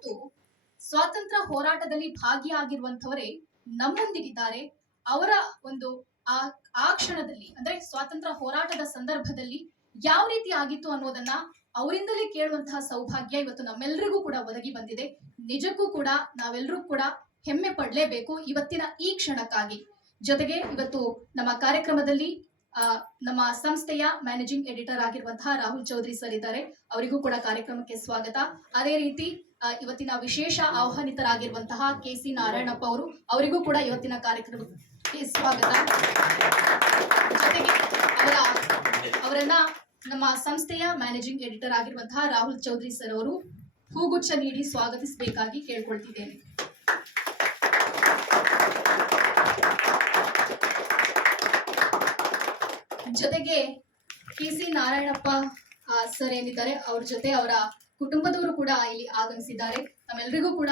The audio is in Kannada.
ಇವತ್ತು ಸ್ವಾತಂತ್ರ್ಯ ಹೋರಾಟದಲ್ಲಿ ಭಾಗಿಯಾಗಿರುವಂತವರೇ ನಮ್ಮೊಂದಿಗಿದ್ದಾರೆ. ಅವರ ಒಂದು ಆ ಕ್ಷಣದಲ್ಲಿ ಅಂದ್ರೆ ಸ್ವಾತಂತ್ರ್ಯ ಹೋರಾಟದ ಸಂದರ್ಭದಲ್ಲಿ ಯಾವ ರೀತಿ ಆಗಿತ್ತು ಅನ್ನೋದನ್ನ ಅವರಿಂದಲೇ ಕೇಳುವಂತಹ ಸೌಭಾಗ್ಯ ಇವತ್ತು ನಮ್ಮೆಲ್ಲರಿಗೂ ಕೂಡ ಒದಗಿ ಬಂದಿದೆ. ನಿಜಕ್ಕೂ ಕೂಡ ನಾವೆಲ್ಲರೂ ಕೂಡ ಹೆಮ್ಮೆ ಪಡಲೇಬೇಕು ಇವತ್ತಿನ ಈ ಕ್ಷಣಕ್ಕಾಗಿ. ಜೊತೆಗೆ ಇವತ್ತು ನಮ್ಮ ಕಾರ್ಯಕ್ರಮದಲ್ಲಿ ನಮ್ಮ ಸಂಸ್ಥೆಯ ಮ್ಯಾನೇಜಿಂಗ್ ಎಡಿಟರ್ ಆಗಿರುವಂತಹ ರಾಹುಲ್ ಚೌಧರಿ ಸರ್ ಇದ್ದಾರೆ. ಅವರಿಗೂ ಕೂಡ ಕಾರ್ಯಕ್ರಮಕ್ಕೆ ಸ್ವಾಗತ. ಅದೇ ರೀತಿ ಇವತ್ತಿನ ವಿಶೇಷ ಆಹ್ವಾನಿತರಾಗಿರುವಂತಹ KC ನಾರಾಯಣಪ್ಪ ಅವರಿಗೂ ಕೂಡ ಇವತ್ತಿನ ಕಾರ್ಯಕ್ರಮಕ್ಕೆ ಸ್ವಾಗತ. ಜೊತೆಗೆ ಅವರನ್ನ ನಮ್ಮ ಸಂಸ್ಥೆಯ ಮ್ಯಾನೇಜಿಂಗ್ ಎಡಿಟರ್ ಆಗಿರುವಂತಹ ರಾಹುಲ್ ಚೌಧರಿ ಸರ್ ಅವರು ಹೂಗುಚ್ಛ ನೀಡಿ ಸ್ವಾಗತಿಸಬೇಕಾಗಿ ಕೇಳ್ಕೊಳ್ತಿದ್ದೇನೆ. ಜೊತೆಗೆ KC ನಾರಾಯಣಪ್ಪ ಸರ್ ಏನಿದ್ದಾರೆ ಅವ್ರ ಜೊತೆ ಅವರ ಕುಟುಂಬದವರು ಕೂಡ ಇಲ್ಲಿ ಆಗಮಿಸಿದ್ದಾರೆ. ನಮ್ಮೆಲ್ಲರಿಗೂ ಕೂಡ